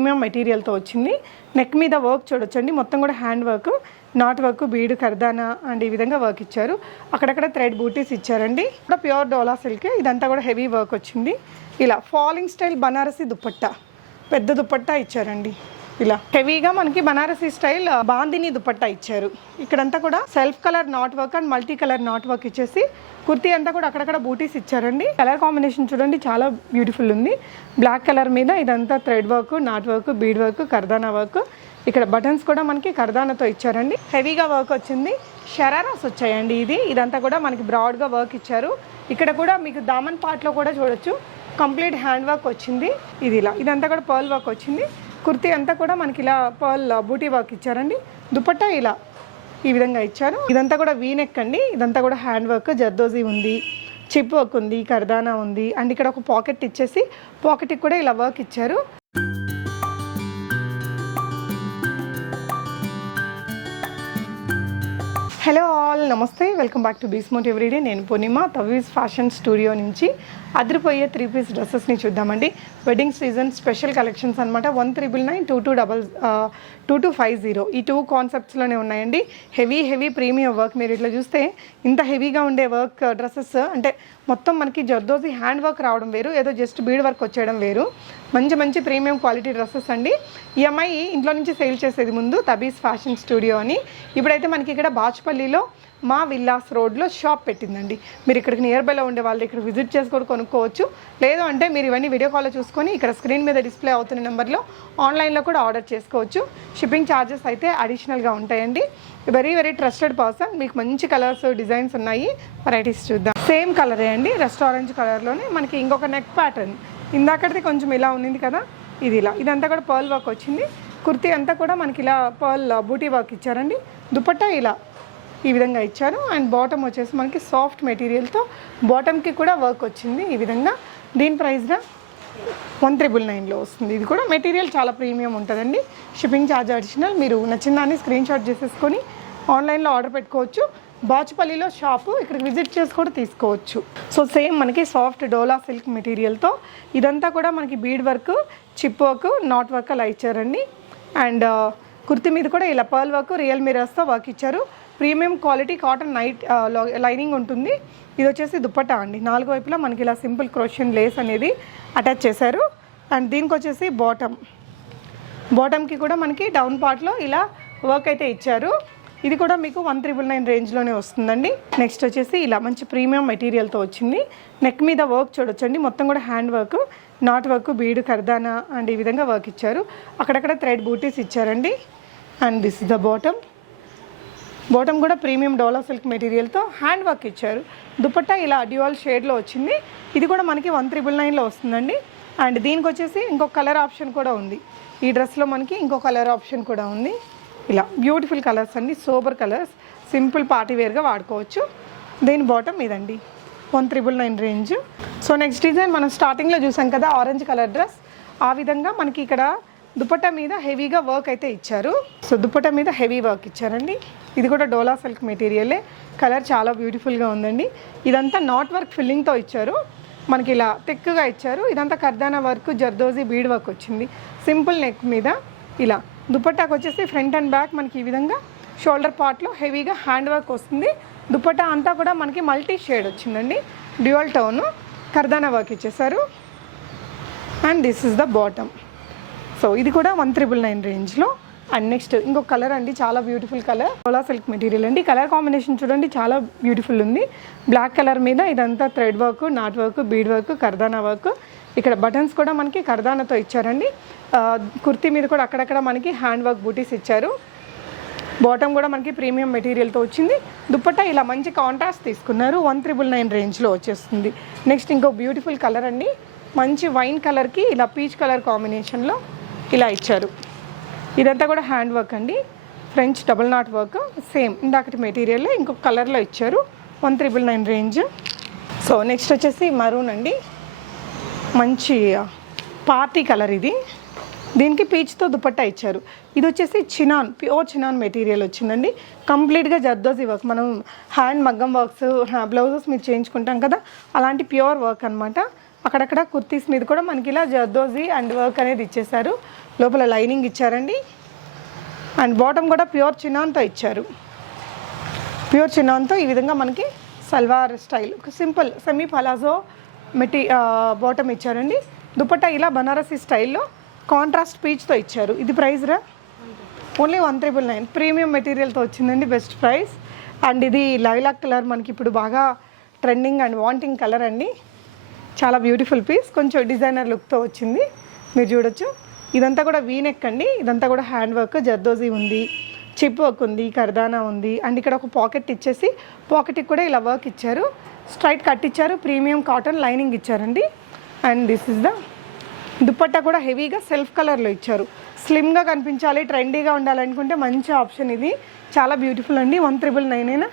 Premium మెటీరియల్తో వచ్చింది. Neck మీద work చూడొచ్చండి, మొత్తం కూడా హ్యాండ్ వర్క్, నాట్ వర్క్, బీడు, కర్దానా అండ్ ఈ విధంగా వర్క్ ఇచ్చారు. అక్కడక్కడ థ్రెడ్ బూటీస్ ఇచ్చారండి. కూడా ప్యూర్ డోలా సిల్క్, ఇదంతా కూడా హెవీ వర్క్ వచ్చింది. ఇలా ఫాలింగ్ స్టైల్ బనారసి దుపట్టా, పెద్ద దుపట్టా ఇచ్చారండి. ఇలా హెవీగా మనకి బనారసి స్టైల్ బాందిని దుపట్టా ఇచ్చారు. ఇక్కడంతా కూడా self colour not work and multi colour not work ఇచ్చేసి కుర్తీ అంతా కూడా అక్కడక్కడ బూటీస్ ఇచ్చారండి. కలర్ కాంబినేషన్ చూడండి, చాలా బ్యూటిఫుల్ ఉంది. బ్లాక్ కలర్ మీద ఇదంతా thread work, knot work, bead work, kardana work. ఇక్కడ బటన్స్ కూడా మనకి కర్దానాతో ఇచ్చారండి. హెవీగా వర్క్ వచ్చింది. షరారాస్ వచ్చాయండి. ఇదంతా కూడా మనకి బ్రాడ్గా వర్క్ ఇచ్చారు. ఇక్కడ కూడా మీకు దామన్ పార్ట్లో కూడా చూడొచ్చు, కంప్లీట్ హ్యాండ్ వర్క్ వచ్చింది. ఇదంతా కూడా పర్ల్ వర్క్ వచ్చింది. కుర్తీ అంతా కూడా మనకి ఇలా పర్ల్ బూటీ వర్క్ ఇచ్చారండి. దుపట్టా ఇలా ఈ విధంగా ఇచ్చారు. ఇదంతా కూడా వీనెక్ అండి. ఇదంతా కూడా హ్యాండ్ వర్క్, జర్దోజీ ఉంది, చిప్ వర్క్ ఉంది, కర్దానా ఉంది అండ్ ఇక్కడ ఒక పాకెట్ ఇచ్చేసి పాకెట్కి కూడా ఇలా వర్క్ ఇచ్చారు. హలో ఆల్, నమస్తే, వెల్కమ్ బ్యాక్ టు బీస్మోట్ ఎవ్రీడే. నేను పూర్ణిమ, తవీస్ ఫ్యాషన్ స్టూడియో నుంచి అదిరిపోయే 3 పీస్ డ్రెస్సెస్ని చూద్దామండి. వెడ్డింగ్ సీజన్ స్పెషల్ కలెక్షన్స్ అనమాట. 1399222250 ఈ 2 కాన్సెప్ట్స్లోనే ఉన్నాయండి. Heavy premium work. మీరు ఇట్లా చూస్తే ఇంత హెవీగా ఉండే వర్క్ డ్రెస్సెస్ అంటే మొత్తం మనకి జర్దోజీ హ్యాండ్ వర్క్ రావడం వేరు, ఏదో జస్ట్ బీడ్ వర్క్ వచ్చేయడం వేరు. మంచి ప్రీమియం క్వాలిటీ డ్రెస్సెస్ అండి. ఈ అమ్మాయి ఇంట్లో నుంచి సేల్ చేసేది ముందు తబీస్ ఫ్యాషన్ స్టూడియో అని. ఇప్పుడైతే మనకి ఇక్కడ బాచుపల్లిలో మా విల్లాస్ రోడ్లో షాప్ పెట్టిందండి. మీరు ఇక్కడికి నియర్ బైలో ఉండే వాళ్ళు ఇక్కడ విజిట్ చేసుకొని కొనుక్కోవచ్చు. లేదు అంటే మీరు ఇవన్నీ వీడియో కాల్లో చూసుకొని ఇక్కడ స్క్రీన్ మీద డిస్ప్లే అవుతున్న నెంబర్లో ఆన్లైన్లో కూడా ఆర్డర్ చేసుకోవచ్చు. షిప్పింగ్ ఛార్జెస్ అయితే అడిషనల్గా ఉంటాయండి. Very trusted person. మీకు మంచి కలర్స్, డిజైన్స్ ఉన్నాయి. వెరైటీస్ చూద్దాం. సేమ్ కలరే అండి, రెస్టారెంట్ కలర్లోనే మనకి ఇంకొక నెక్ ప్యాటర్న్. ఇందాకటిది కొంచెం ఇలా ఉంది కదా, ఇదంతా కూడా పర్ల్ వర్క్ వచ్చింది. కుర్తీ అంతా కూడా మనకి ఇలా పర్ల్ బూటీ వర్క్ ఇచ్చారండి. దుపట్టా ఇలా ఈ విధంగా ఇచ్చారు అండ్ బాటమ్ వచ్చేసి మనకి సాఫ్ట్ మెటీరియల్తో బాటమ్కి కూడా వర్క్ వచ్చింది ఈ విధంగా. దీని ప్రైస్గా 1399లో వస్తుంది. ఇది కూడా మెటీరియల్ చాలా ప్రీమియం ఉంటుందండి. Shipping charge additional. మీరు నచ్చిన దాన్ని స్క్రీన్ షాట్ చేసేసుకొని ఆన్లైన్లో ఆర్డర్ పెట్టుకోవచ్చు. బాచుపల్లిలో షాపు, ఇక్కడికి విజిట్ చేసి కూడా తీసుకోవచ్చు. సో సేమ్ మనకి సాఫ్ట్ డోలా సిల్క్ మెటీరియల్తో ఇదంతా కూడా మనకి bead work, chip work, knot work అలా ఇచ్చారండి. అండ్ కుర్తి మీద కూడా ఇలా పర్ల్ వర్క్, రియల్ మిరర్స్తో వర్క్ ఇచ్చారు. ప్రీమియం క్వాలిటీ కాటన్ లైనింగ్ ఉంటుంది. ఇది వచ్చేసి దుపట్టా అండి. 4 వైపులా మనకి ఇలా సింపుల్ క్రోషియన్ లేస్ అనేది అటాచ్ చేశారు. అండ్ దీనికి వచ్చేసి బాటమ్కి కూడా మనకి డౌన్ పార్ట్లో ఇలా వర్క్ అయితే ఇచ్చారు. ఇది కూడా మీకు 1399 రేంజ్లోనే వస్తుందండి. నెక్స్ట్ వచ్చేసి ఇలా మంచి ప్రీమియం మెటీరియల్తో వచ్చింది. నెక్ మీద వర్క్ చూడొచ్చండి, మొత్తం కూడా హ్యాండ్ వర్క్, నాట్ వర్క్, బీడు, కర్దానా అండ్ ఈ విధంగా వర్క్ ఇచ్చారు. అక్కడక్కడ థ్రెడ్ బూటీస్ ఇచ్చారండి. And this is the bottom కూడా ప్రీమియం డోలా సిల్క్ మెటీరియల్తో హ్యాండ్ వర్క్ ఇచ్చారు. దుపట్టా ఇలా డ్యూయల్ షేడ్లో వచ్చింది. ఇది కూడా మనకి 1399లో వస్తుందండి. అండ్ దీనికి వచ్చేసి ఇంకొక కలర్ ఆప్షన్ కూడా ఉంది. ఈ డ్రెస్లో మనకి ఇంకో కలర్ ఆప్షన్ కూడా ఉంది. ఇలా బ్యూటిఫుల్ కలర్స్ అండి, సోబర్ కలర్స్, సింపుల్ పార్టీ వేర్గా వాడుకోవచ్చు. దీని బాటమ్ ఇదండి, 1399 రేంజ్. సో నెక్స్ట్ డిజైన్ మనం స్టార్టింగ్లో చూసాం కదా, ఆరెంజ్ కలర్ డ్రెస్. ఆ విధంగా మనకి ఇక్కడ దుపట్టా మీద హెవీగా వర్క్ అయితే ఇచ్చారు. సో దుపట్టా మీద హెవీ వర్క్ ఇచ్చారండి. ఇది కూడా డోలా సిల్క్ మెటీరియలే. కలర్ చాలా బ్యూటిఫుల్గా ఉందండి. ఇదంతా నాట్ వర్క్ ఫిల్లింగ్తో ఇచ్చారు. మనకి ఇలా థిక్గా ఇచ్చారు. ఇదంతా కర్దానా వర్క్, జర్దోజీ బీడ్ వర్క్ వచ్చింది. సింపుల్ నెక్ మీద ఇలా. దుపట్టాకు వచ్చేసి ఫ్రంట్ అండ్ బ్యాక్ మనకి ఈ విధంగా షోల్డర్ పార్ట్లో హెవీగా హ్యాండ్ వర్క్ వస్తుంది. దుపట్టా అంతా కూడా మనకి మల్టీ షేడ్ వచ్చిందండి. డ్యూయల్ టోన్ కర్దానా వర్క్ ఇచ్చేసారు. And this is the bottom. So ఇది కూడా 1399 రేంజ్లో. అండ్ నెక్స్ట్ ఇంకొక కలర్ అండి, చాలా beautiful colour, dola silk material అండి. కలర్ కాంబినేషన్ చూడండి, చాలా బ్యూటిఫుల్ ఉంది. బ్లాక్ కలర్ మీద ఇదంతా thread work, knot work, bead work, kardana work. ఇక్కడ బటన్స్ కూడా మనకి కర్దానాతో ఇచ్చారండి. కుర్తీ మీద కూడా అక్కడక్కడ మనకి హ్యాండ్ వర్క్ బూటీస్ ఇచ్చారు. బాటమ్ కూడా మనకి ప్రీమియం మెటీరియల్తో వచ్చింది. దుపట్టా ఇలా మంచి కాంట్రాస్ట్ తీసుకున్నారు. 1399 రేంజ్లో వచ్చేస్తుంది. నెక్స్ట్ ఇంకో బ్యూటిఫుల్ కలర్ అండి, మంచి వైన్ కలర్కి ఇలా పీచ్ కలర్ కాంబినేషన్లో ఇలా ఇచ్చారు. ఇదంతా కూడా హ్యాండ్ వర్క్ అండి, French double not work. Same ఇందాకటి మెటీరియల్ ఇంకొక కలర్లో ఇచ్చారు. 1399 రేంజ్. సో నెక్స్ట్ వచ్చేసి మరూన్ అండి, మంచి పార్టీ కలర్. ఇది దీనికి పీచ్తో దుపట్టా ఇచ్చారు. ఇది వచ్చేసి ప్యూర్ చినాన్ మెటీరియల్ వచ్చిందండి. కంప్లీట్గా జర్దోజీ వర్క్. మనం హ్యాండ్ మగ్గం వర్క్స్, బ్లౌజెస్ మీద చేయించుకుంటాం కదా, అలాంటి ప్యూర్ వర్క్ అనమాట. అక్కడక్కడ కుర్తీస్ మీద కూడా మనకి ఇలా జర్దోజీ అండ్ వర్క్ అనేది ఇచ్చేసారు. లోపల లైనింగ్ ఇచ్చారండి. అండ్ బాటమ్ కూడా ప్యూర్ చినాన్తో ఇచ్చారు. ప్యూర్ చినాన్తో ఈ విధంగా మనకి salwar style simple semi palazzo bottom ఇచ్చారండి. దుపట్టా ఇలా బనారసీ స్టైల్లో కాంట్రాస్ట్ పీచ్తో ఇచ్చారు. ఇది ప్రైస్ రా ఓన్లీ 1,999. ప్రీమియం మెటీరియల్తో వచ్చిందండి, బెస్ట్ ప్రైస్. అండ్ ఇది లైలాక్ కలర్ మనకి ఇప్పుడు బాగా ట్రెండింగ్ అండ్ వాంటింగ్ కలర్ అండి. చాలా బ్యూటిఫుల్ పీస్, కొంచెం డిజైనర్ లుక్తో వచ్చింది. మీరు చూడొచ్చు, ఇదంతా కూడా వీనెక్ అండి. ఇదంతా కూడా హ్యాండ్ వర్క్, జర్దోజీ ఉంది, చిప్ వర్క్ ఉంది, కర్దానా ఉంది. అండ్ ఇక్కడ ఒక పాకెట్ ఇచ్చేసి పాకెట్కి కూడా ఇలా వర్క్ ఇచ్చారు. స్ట్రైట్ కట్ ఇచ్చారు, ప్రీమియం కాటన్ లైనింగ్ ఇచ్చారండి. And this is the dupatta కూడా హెవీగా సెల్ఫ్ కలర్లో ఇచ్చారు. స్లిమ్గా కనిపించాలి, ట్రెండీగా ఉండాలనుకుంటే మంచి ఆప్షన్ ఇది. చాలా బ్యూటిఫుల్ అండి. 1,999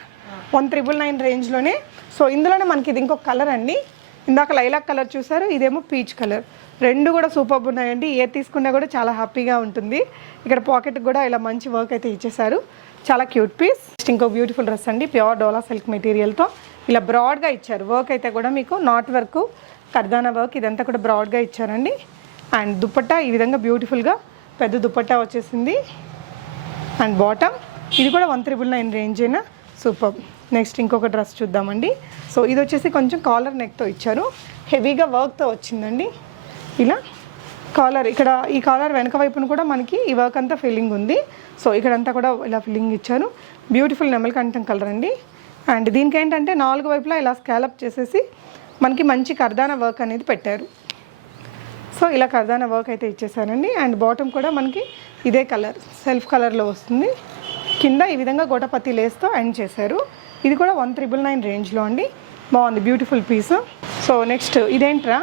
1,999 రేంజ్లోనే. సో ఇందులోనే మనకి ఇది ఇంకొక కలర్ అండి. ఇందాక లైలాక్ కలర్ చూసారు, ఇదేమో పీచ్ కలర్. రెండు కూడా సూపర్ ఉన్నాయండి. ఏ తీసుకున్నా కూడా చాలా హ్యాపీగా ఉంటుంది. ఇక్కడ పాకెట్ కూడా ఇలా మంచి వర్క్ అయితే ఇచ్చేసారు. చాలా క్యూట్ పీస్. ఇంకో బ్యూటిఫుల్ డ్రెస్ అండి, ప్యూర్ డోలా సిల్క్ మెటీరియల్తో ఇలా బ్రాడ్గా ఇచ్చారు. వర్క్ అయితే కూడా మీకు నాట్ వర్క్, కర్దానా వర్క్ ఇదంతా కూడా బ్రాడ్గా ఇచ్చారండి. అండ్ దుపట్టా ఈ విధంగా బ్యూటిఫుల్గా పెద్ద దుపట్టా వచ్చేసింది. అండ్ బాటమ్ ఇది కూడా 1,999 రేంజ్ అయినా సూపర్. నెక్స్ట్ ఇంకొక డ్రెస్ చూద్దామండి. సో ఇది వచ్చేసి కొంచెం కాలర్ నెక్తో ఇచ్చారు, హెవీగా వర్క్తో వచ్చిందండి. ఇలా కాలర్, ఇక్కడ ఈ కాలర్ వెనక వైపున కూడా మనకి ఈ వర్క్ అంతా ఫిల్లింగ్ ఉంది. సో ఇక్కడంతా కూడా ఇలా ఫిల్లింగ్ ఇచ్చారు. బ్యూటిఫుల్ నెమలికంఠం కలర్ అండి. అండ్ దీనికి ఏంటంటే 4 వైపులా ఇలా స్కాలప్ చేసేసి మనకి మంచి కర్దానా వర్క్ అనేది పెట్టారు. సో ఇలా కర్దానా వర్క్ అయితే ఇచ్చేసారండి. అండ్ బాటమ్ కూడా మనకి ఇదే కలర్ సెల్ఫ్ కలర్లో వస్తుంది. కింద ఈ విధంగా గోటపత్తి లేస్తో ఎండ్ చేశారు. ఇది కూడా 1,999 రేంజ్లో అండి. బాగుంది, బ్యూటిఫుల్ పీస్. సో నెక్స్ట్ ఇదేంట్రా,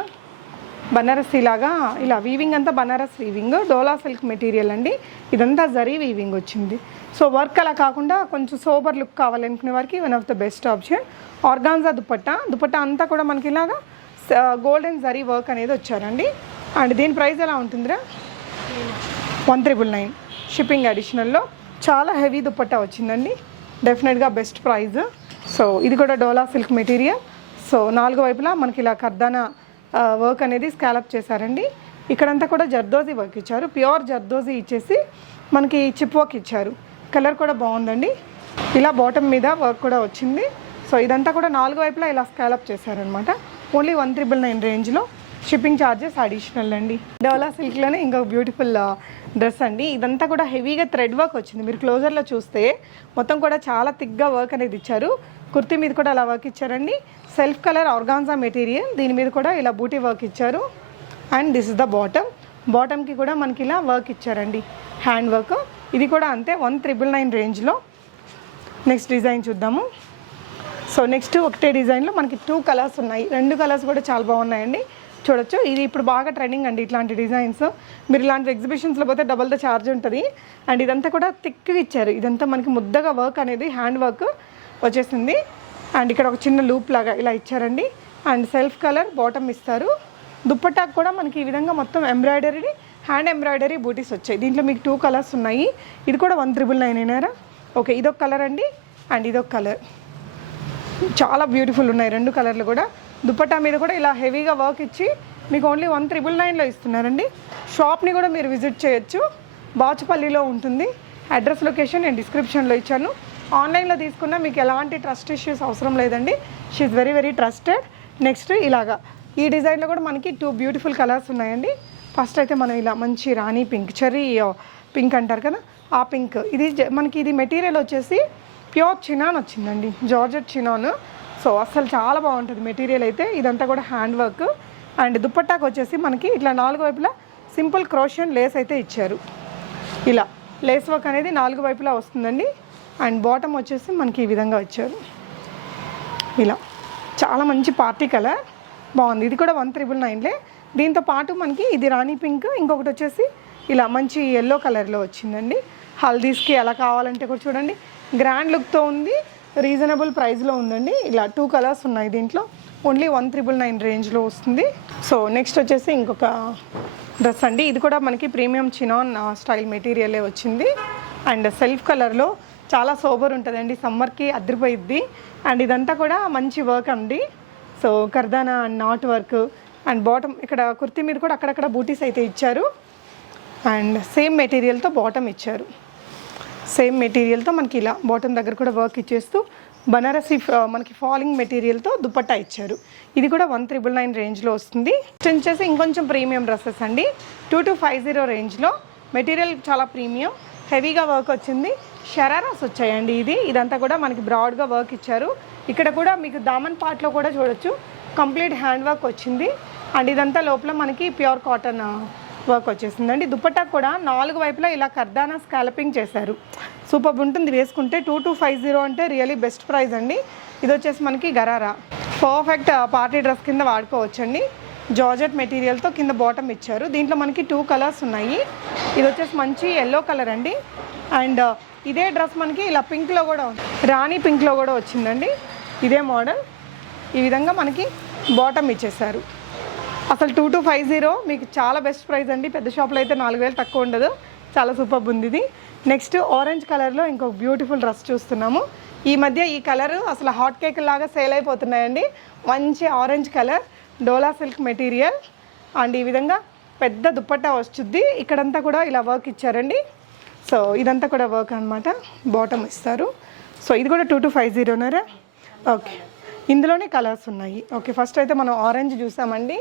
బనారసీ లాగా ఇలా వీవింగ్ అంతా బనారస్ వీవింగ్, డోలా సిల్క్ మెటీరియల్ అండి. ఇదంతా జరీ వీవింగ్ వచ్చింది. సో వర్క్ అలా కాకుండా కొంచెం సోబర్ లుక్ కావాలనుకునే వారికి one of the best option. Organza dupatta అంతా కూడా మనకి ఇలాగా గోల్డెన్ జరీ వర్క్ అనేది వచ్చారండి. అండ్ దీని ప్రైస్ ఎలా ఉంటుందిరా, 1,999 షిప్పింగ్ అడిషనల్లో. చాలా హెవీ దుపట్టా వచ్చిందండి, డెఫినెట్గా బెస్ట్ ప్రైస్. సో ఇది కూడా డోలా సిల్క్ మెటీరియల్. సో 4 వైపులా మనకి ఇలా కర్దానా వర్క్ అనేది స్కాలప్ చేశారండి. ఇక్కడంతా కూడా జర్దోజీ వర్క్ ఇచ్చారు, ప్యూర్ జర్దోజీ ఇచ్చేసి మనకి చిప్ వర్క్ ఇచ్చారు. కలర్ కూడా బాగుందండి. ఇలా బాటమ్ మీద వర్క్ కూడా వచ్చింది. సో ఇదంతా కూడా 4 వైపులా ఇలా స్కాలప్ చేశారనమాట. ఓన్లీ 1,999 రేంజ్లో. షిప్పింగ్ ఛార్జెస్ అడిషనల్ అండి. డోలా సిల్క్లోనే ఇంకొక బ్యూటిఫుల్ డ్రెస్ అండి. ఇదంతా కూడా హెవీగా థ్రెడ్ వర్క్ వచ్చింది. మీరు క్లోజర్లో చూస్తే మొత్తం కూడా చాలా థిక్గా వర్క్ అనేది ఇచ్చారు. కుర్తీ మీద కూడా అలా వర్క్ ఇచ్చారండి. సెల్ఫ్ కలర్ ఆర్గాన్జా మెటీరియల్, దీని మీద కూడా ఇలా బూటీ వర్క్ ఇచ్చారు. అండ్ దిస్ ఇస్ ద బాటమ్కి కూడా మనకి ఇలా వర్క్ ఇచ్చారండి, హ్యాండ్ వర్క్. ఇది కూడా అంతే 1,999 రేంజ్లో. నెక్స్ట్ డిజైన్ చూద్దాము. సో నెక్స్ట్ ఒకటే డిజైన్లో మనకి 2 కలర్స్ ఉన్నాయి. 2 కలర్స్ కూడా చాలా బాగున్నాయండి. చూడొచ్చు, ఇది ఇప్పుడు బాగా ట్రెండింగ్ అండి ఇట్లాంటి డిజైన్స్. మీరు ఇలాంటి ఎగ్జిబిషన్స్లో పోతే డబల్ ద ఛార్జ్ ఉంటుంది. అండ్ ఇదంతా కూడా థిక్గా ఇచ్చారు. ఇదంతా మనకి ముద్దగా వర్క్ అనేది హ్యాండ్ వర్క్ వచ్చేసింది. అండ్ ఇక్కడ ఒక చిన్న లూప్ లాగా ఇలా ఇచ్చారండి. అండ్ సెల్ఫ్ కలర్ బాటమ్ ఇస్తారు. దుప్పటాకు కూడా మనకి ఈ విధంగా మొత్తం ఎంబ్రాయిడరీ, హ్యాండ్ ఎంబ్రాయిడరీ బూటీస్ వచ్చాయి. దీంట్లో మీకు 2 కలర్స్ ఉన్నాయి. ఇది కూడా 1,999 ఓకే. ఇదొక కలర్ అండి, అండ్ ఇదొక కలర్. చాలా బ్యూటిఫుల్ ఉన్నాయి 2 కలర్లు కూడా. దుపట్టా మీద కూడా ఇలా హెవీగా వర్క్ ఇచ్చి మీకు ఓన్లీ 1,999లో ఇస్తున్నారండి. షాప్ని కూడా మీరు విజిట్ చేయొచ్చు, బాచుపల్లిలో ఉంటుంది. అడ్రస్ లొకేషన్ నేను డిస్క్రిప్షన్లో ఇచ్చాను. ఆన్లైన్లో తీసుకున్నా మీకు ఎలాంటి ట్రస్ట్ ఇష్యూస్ అవసరం లేదండి. She is very very trusted. Next ఇలాగా ఈ డిజైన్లో కూడా మనకి 2 బ్యూటిఫుల్ కలర్స్ ఉన్నాయండి. ఫస్ట్ అయితే మనం ఇలా మంచి రాణి పింక్, చెర్రీ పింక్ అంటారు కదా, ఆ పింక్. మనకి ఇది మెటీరియల్ వచ్చేసి ప్యూర్ చినాన్ వచ్చిందండి, జార్జెట్ చినాన్. సో అసలు చాలా బాగుంటుంది మెటీరియల్ అయితే. ఇదంతా కూడా హ్యాండ్ వర్క్. అండ్ దుపట్టాకు వచ్చేసి మనకి ఇట్లా 4 వైపులా సింపుల్ క్రోషియన్ లేస్ అయితే ఇచ్చారు. ఇలా లేస్ వర్క్ అనేది 4 వైపులా వస్తుందండి. అండ్ బాటమ్ వచ్చేసి మనకి ఈ విధంగా ఇచ్చారు. ఇలా చాలా మంచి పార్టీ కలర్, బాగుంది. ఇది కూడా 1,999లే. దీంతో పాటు మనకి ఇది రాణి పింక్, ఇంకొకటి వచ్చేసి ఇలా మంచి ఎల్లో కలర్లో వచ్చిందండి. హల్దీస్కి అలా కావాలంటే కూడా చూడండి, గ్రాండ్ లుక్తో ఉంది, రీజనబుల్ ప్రైస్లో ఉందండి. ఇలా 2 కలర్స్ ఉన్నాయి దీంట్లో. ఓన్లీ 1,999 రేంజ్లో వస్తుంది. సో నెక్స్ట్ వచ్చేసి ఇంకొక డ్రెస్ అండి. ఇది కూడా మనకి ప్రీమియం చినాన్ స్టైల్ మెటీరియలే వచ్చింది. అండ్ సెల్ఫ్ కలర్లో చాలా సోబర్ ఉంటుందండి, సమ్మర్కి అదిరిపోయిద్ది. అండ్ ఇదంతా కూడా మంచి వర్క్ అండి. So kardana and knot work. And bottom ఇక్కడ కుర్తీ మీద కూడా అక్కడక్కడ బూటీస్ అయితే ఇచ్చారు. అండ్ సేమ్ మెటీరియల్తో బాటమ్ ఇచ్చారు. సేమ్ మెటీరియల్తో మనకి ఇలా బాటమ్ దగ్గర కూడా వర్క్ ఇచ్చేస్తూ బనారసి మనకి ఫాలింగ్ మెటీరియల్తో దుపట్టా ఇచ్చారు. ఇది కూడా 1,999 రేంజ్లో వస్తుంది. వచ్చేసి ఇంకొంచెం ప్రీమియం డ్రెస్సెస్ అండి. 2,250 రేంజ్లో. మెటీరియల్ చాలా ప్రీమియం, హెవీగా వర్క్ వచ్చింది. షరారాస్ వచ్చాయండి. ఇదంతా కూడా మనకి బ్రాడ్గా వర్క్ ఇచ్చారు. ఇక్కడ కూడా మీకు దామన్ పార్ట్లో కూడా చూడొచ్చు, కంప్లీట్ హ్యాండ్ వర్క్ వచ్చింది. అండ్ ఇదంతా లోపల మనకి ప్యూర్ కాటన్ వర్క్ వచ్చేసిందండి. దుపట్టా కూడా 4 వైపులా ఇలా కర్దానా స్కాలపింగ్ చేశారు. సూపర్ ఉంటుంది వేసుకుంటే. 2,250 అంటే రియలీ బెస్ట్ ప్రైస్ అండి. ఇది వచ్చేసి మనకి గరారా, పర్ఫెక్ట్ పార్టీ డ్రెస్ కింద వాడుకోవచ్చండి. జార్జెట్ మెటీరియల్తో కింద బాటమ్ ఇచ్చారు. దీంట్లో మనకి 2 కలర్స్ ఉన్నాయి. ఇది వచ్చేసి మంచి ఎల్లో కలర్ అండి. అండ్ ఇదే డ్రెస్ మనకి ఇలా పింక్లో కూడా, రాణి పింక్లో కూడా వచ్చిందండి. ఇదే మోడల్. ఈ విధంగా మనకి బాటమ్ ఇచ్చేసారు. అసలు 2,250 మీకు చాలా బెస్ట్ ప్రైస్ అండి. పెద్ద షాప్లో అయితే 4,000 తక్కువ ఉండదు. చాలా సూపర్ ఉంది ఇది. నెక్స్ట్ ఆరెంజ్ కలర్లో ఇంకొక బ్యూటిఫుల్ డ్రెస్ చూస్తున్నాము. ఈ మధ్య ఈ కలర్ అసలు హాట్ కేక్ లాగా సేల్ అయిపోతున్నాయండి. మంచి orange colour, dola silk material. And ఈ విధంగా పెద్ద దుప్పట్టా వస్తుంది. ఇక్కడంతా కూడా ఇలా వర్క్ ఇచ్చారండి. సో ఇదంతా కూడా వర్క్ అనమాట. బాటమ్ ఇస్తారు. సో ఇది కూడా 2,250 ఓకే. ఇందులోనే కలర్స్ ఉన్నాయి. ఓకే, ఫస్ట్ అయితే మనం ఆరెంజ్ చూసామండి.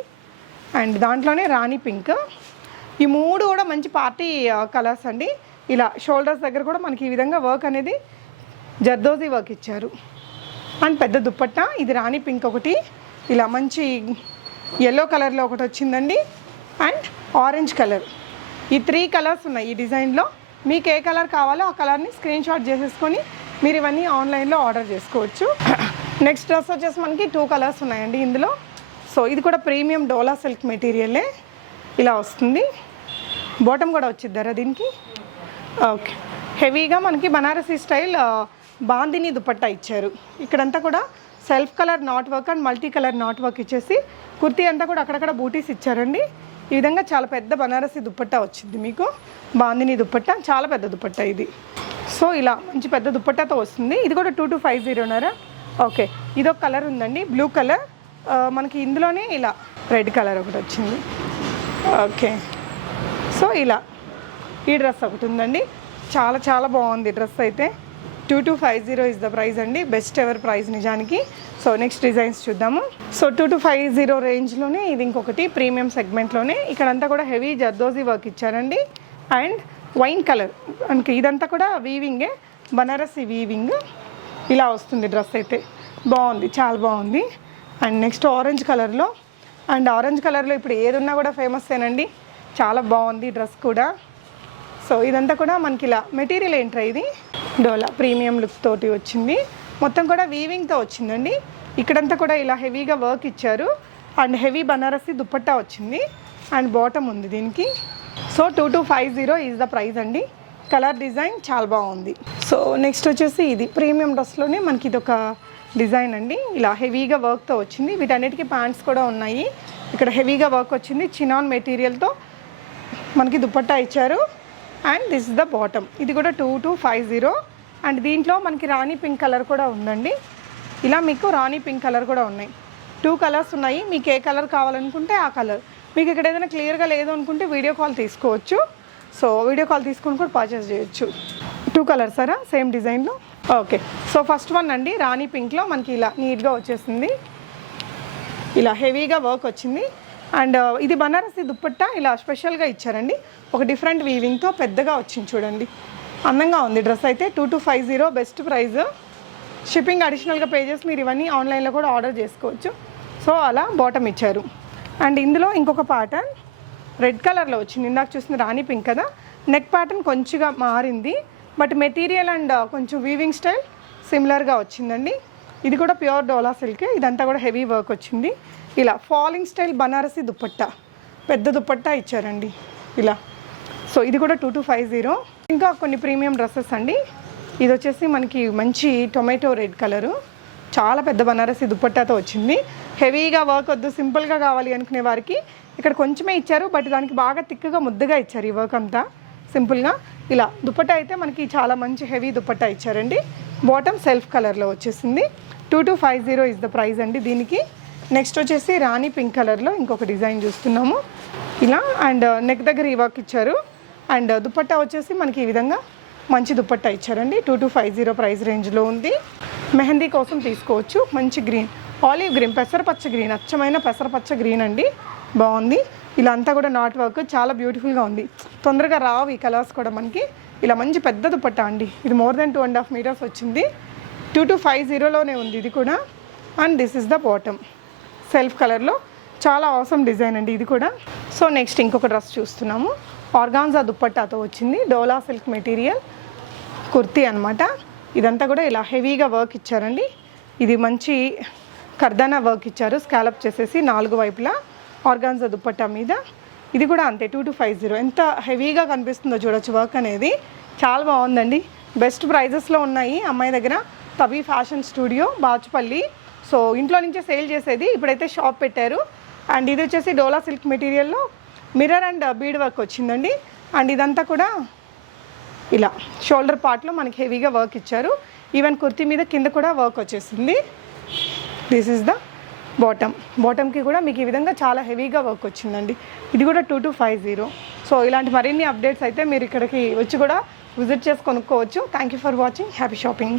అండ్ దాంట్లోనే రాణి పింక్. ఈ 3 కూడా మంచి పార్టీ కలర్స్ అండి. ఇలా షోల్డర్స్ దగ్గర కూడా మనకి ఈ విధంగా వర్క్ అనేది జర్దోజీ వర్క్ ఇచ్చారు. అండ్ పెద్ద దుప్పట్టా. ఇది రాణి పింక్ ఒకటి, ఇలా మంచి ఎల్లో కలర్లో ఒకటి వచ్చిందండి. And orange colour. ఈ 3 కలర్స్ ఉన్నాయి ఈ డిజైన్లో. మీకు ఏ కలర్ కావాలో ఆ కలర్ని స్క్రీన్ షాట్ చేసేసుకొని మీరు ఇవన్నీ ఆన్లైన్లో ఆర్డర్ చేసుకోవచ్చు. నెక్స్ట్ డ్రెస్ వచ్చేసి మనకి 2 కలర్స్ ఉన్నాయండి ఇందులో. సో ఇది కూడా ప్రీమియం డోలా సిల్క్ మెటీరియలే, ఇలా వస్తుంది. బాటమ్ కూడా వచ్చిద్దారా దీనికి. ఓకే, హెవీగా మనకి బనారసీ స్టైల్ బాందిని దుపట్టా ఇచ్చారు. ఇక్కడంతా కూడా self colour not work and multi colour not work ఇచ్చేసి కుర్తీ అంతా కూడా అక్కడక్కడ బూటీస్ ఇచ్చారండి. ఈ విధంగా చాలా పెద్ద బనారసీ దుపట్టా వచ్చింది మీకు. బాందిని దుపట్టా, చాలా పెద్ద దుపట్టా ఇది. సో ఇలా మంచి పెద్ద దుపట్టాతో వస్తుంది. ఇది కూడా 2,250 ఓకే. ఇదొక కలర్ ఉందండి, బ్లూ కలర్. మనకి ఇందులోనే ఇలా రెడ్ కలర్ ఒకటి వచ్చింది. ఓకే, సో ఇలా ఈ డ్రెస్ ఒకటి ఉందండి. చాలా చాలా బాగుంది డ్రెస్ అయితే. 2,250 ఇస్ ద ప్రైస్ అండి. బెస్ట్ ఎవర్ ప్రైస్ నిజానికి. సో నెక్స్ట్ డిజైన్స్ చూద్దాము. సో 2,250 రేంజ్లోనే ఇది ఇంకొకటి ప్రీమియం సెగ్మెంట్లోనే. ఇక్కడంతా కూడా హెవీ జర్దోజీ వర్క్ ఇచ్చారండి. అండ్ వైన్ కలర్ మనకి ఇదంతా కూడా వీవింగే, బనారసి వీవింగ్. ఇలా వస్తుంది డ్రెస్ అయితే. బాగుంది, చాలా బాగుంది. అండ్ నెక్స్ట్ ఆరెంజ్ కలర్లో. అండ్ ఆరెంజ్ కలర్లో ఇప్పుడు ఏది ఉన్నా కూడా ఫేమస్ ఏనండి. చాలా బాగుంది డ్రెస్ కూడా. సో ఇదంతా కూడా మనకి ఇలా మెటీరియల్ ఏంట్రా ఇది, డోలా ప్రీమియం లుక్ తోటి వచ్చింది. మొత్తం కూడా వీవింగ్తో వచ్చిందండి. ఇక్కడంతా కూడా ఇలా హెవీగా వర్క్ ఇచ్చారు. అండ్ హెవీ బనారసి దుపట్టా వచ్చింది. అండ్ బాటమ్ ఉంది దీనికి. సో 2,250 ఈజ్ ద ప్రైస్ అండి. కలర్ డిజైన్ చాలా బాగుంది. సో నెక్స్ట్ వచ్చేసి ఇది ప్రీమియం డ్రెస్లోనే మనకి ఇది ఒక డిజైన్ అండి. ఇలా హెవీగా వర్క్తో వచ్చింది. వీటన్నిటికీ ప్యాంట్స్ కూడా ఉన్నాయి. ఇక్కడ హెవీగా వర్క్ వచ్చింది. చినాన్ మెటీరియల్తో మనకి దుపట్టా ఇచ్చారు. And this is the bottom. ఇది కూడా 2,250. అండ్ దీంట్లో మనకి రాణి పింక్ కలర్ కూడా ఉందండి. ఇలా మీకు రాణి పింక్ కలర్ కూడా ఉన్నాయి. 2 కలర్స్ ఉన్నాయి. మీకు ఏ కలర్ కావాలనుకుంటే ఆ కలర్. మీకు ఇక్కడ ఏదైనా క్లియర్గా లేదు అనుకుంటే వీడియో కాల్ తీసుకోవచ్చు. సో వీడియో కాల్ తీసుకొని కూడా పర్చేస్ చేయొచ్చు. 2 కలర్స్ సారా సేమ్ డిజైన్లో. ఓకే, సో ఫస్ట్ వన్ అండి రాణి పింక్లో మనకి ఇలా నీట్గా వచ్చేసింది. ఇలా హెవీగా వర్క్ వచ్చింది. అండ్ ఇది బనారసి దుపట్టా ఇలా స్పెషల్గా ఇచ్చారండి. ఒక డిఫరెంట్ వీవింగ్తో పెద్దగా వచ్చింది చూడండి. అందంగా ఉంది డ్రెస్ అయితే. 2,250 బెస్ట్ ప్రైస్. షిప్పింగ్ అడిషనల్గా పే చేసి మీరు ఇవన్నీ ఆన్లైన్లో కూడా ఆర్డర్ చేసుకోవచ్చు. సో అలా బాటమ్ ఇచ్చారు. అండ్ ఇందులో ఇంకొక ప్యాటర్న్ రెడ్ కలర్లో వచ్చింది. ఇందాక చూసిన రాణి పింక్ కదా. నెక్ ప్యాటర్న్ కొంచెంగా మారింది. బట్ మెటీరియల్ అండ్ కొంచెం వీవింగ్ స్టైల్ సిమిలర్గా వచ్చిందండి. ఇది కూడా ప్యూర్ డోలా సిల్క్. ఇదంతా కూడా హెవీ వర్క్ వచ్చింది. ఇలా ఫాలింగ్ స్టైల్ బనారసి దుపట్టా, పెద్ద దుపట్టా ఇచ్చారండి ఇలా. సో ఇది కూడా 2,250. ఇంకా కొన్ని ప్రీమియం డ్రెస్సెస్ అండి. ఇది వచ్చేసి మనకి మంచి టొమాటో రెడ్ కలరు, చాలా పెద్ద బనారసి దుపట్టాతో వచ్చింది. హెవీగా వర్క్ వద్దు, సింపుల్గా కావాలి అనుకునే వారికి ఇక్కడ కొంచెమే ఇచ్చారు. బట్ దానికి బాగా థిక్గా ముద్దగా ఇచ్చారు ఈ వర్క్ అంతా. సింపుల్గా ఇలా దుపట్టా అయితే మనకి చాలా మంచి హెవీ దుపట్టా ఇచ్చారండి. బాటమ్ సెల్ఫ్ కలర్లో వచ్చేసింది. 2,250 ఇస్ ద ప్రైస్ అండి దీనికి. నెక్స్ట్ వచ్చేసి రాణి పింక్ కలర్లో ఇంకొక డిజైన్ చూస్తున్నాము ఇలా. అండ్ నెక్ దగ్గర ఈ వర్క్ ఇచ్చారు. అండ్ దుపట్టా వచ్చేసి మనకి ఈ విధంగా మంచి దుపట్టా ఇచ్చారండి. 2250 ప్రైస్ రేంజ్లో ఉంది. మెహందీ కోసం తీసుకోవచ్చు. మంచి గ్రీన్, ఆలివ్ గ్రీన్, పెసరపచ్చ గ్రీన్, అచ్చమైన పెసరపచ్చ గ్రీన్ అండి. బాగుంది. ఇలా అంతా కూడా నాట్ వర్క్ చాలా బ్యూటిఫుల్గా ఉంది. తొందరగా రావు ఈ కలర్స్ కూడా మనకి. ఇలా మంచి పెద్ద దుపట్టా అండి. ఇది మోర్ దెన్ 2.5 మీటర్స్ వచ్చింది. 2250లోనే ఉంది ఇది కూడా. And this is the bottom, self కలర్లో చాలా అవసరం డిజైన్ అండి ఇది కూడా. సో నెక్స్ట్ ఇంకొక డ్రెస్ చూస్తున్నాము. ఆర్గాన్జా దుపట్టాతో వచ్చింది. డోలా సిల్క్ మెటీరియల్ కుర్తీ అనమాట. ఇదంతా కూడా ఇలా హెవీగా వర్క్ ఇచ్చారండి. ఇది మంచి కర్దానా వర్క్ ఇచ్చారు, స్కాలప్ చేసేసి 4 వైపులా ఆర్గాన్జా దుపట్టా మీద. ఇది కూడా అంతే 2250. ఎంత హెవీగా కనిపిస్తుందో చూడొచ్చు వర్క్ అనేది. చాలా బాగుందండి. బెస్ట్ ప్రైజెస్లో ఉన్నాయి అమ్మాయి దగ్గర. తబీ ఫ్యాషన్ స్టూడియో, బాచుపల్లి. సో ఇంట్లో నుంచే సేల్ చేసేది, ఇప్పుడైతే షాప్ పెట్టారు. అండ్ ఇది వచ్చేసి డోలా సిల్క్ మెటీరియల్లో మిర్రర్ అండ్ బీడ్ వర్క్ వచ్చిందండి. అండ్ ఇదంతా కూడా ఇలా షోల్డర్ పార్ట్లో మనకి హెవీగా వర్క్ ఇచ్చారు. ఈవెన్ కుర్తీ మీద కింద కూడా వర్క్ వచ్చేసింది. దిస్ ఈజ్ ద బాటమ్కి కూడా మీకు ఈ విధంగా చాలా హెవీగా వర్క్ వచ్చిందండి. ఇది కూడా 2250. సో ఇలాంటి మరిన్ని అప్డేట్స్ అయితే మీరు ఇక్కడికి వచ్చి కూడా విజిట్ చేసి కొనుక్కోవచ్చు. Thank you for watching. Happy shopping.